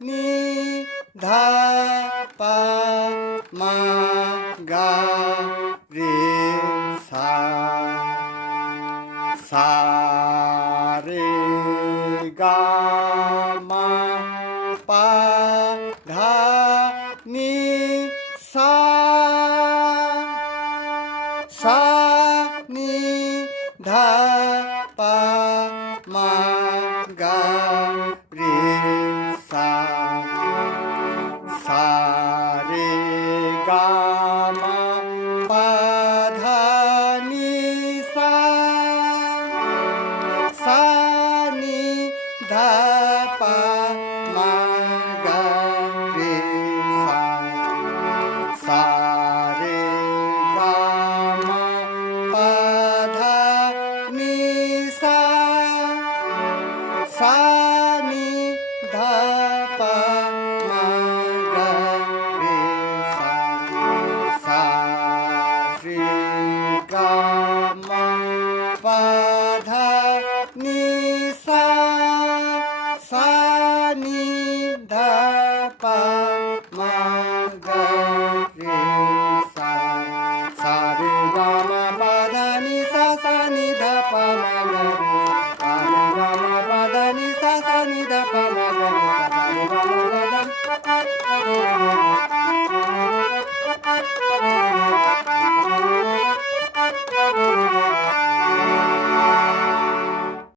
ni dha pa ma ga re sa sa re ga ma pa dha ni sa sa ni dha pa ma ga re sa sa re ga ma pa dha ni sa sa ni dha pa ma ga re sa sa re ga ma pa dha ni sa sa ni dha pa ma ga re sa sa re ga ma pa dha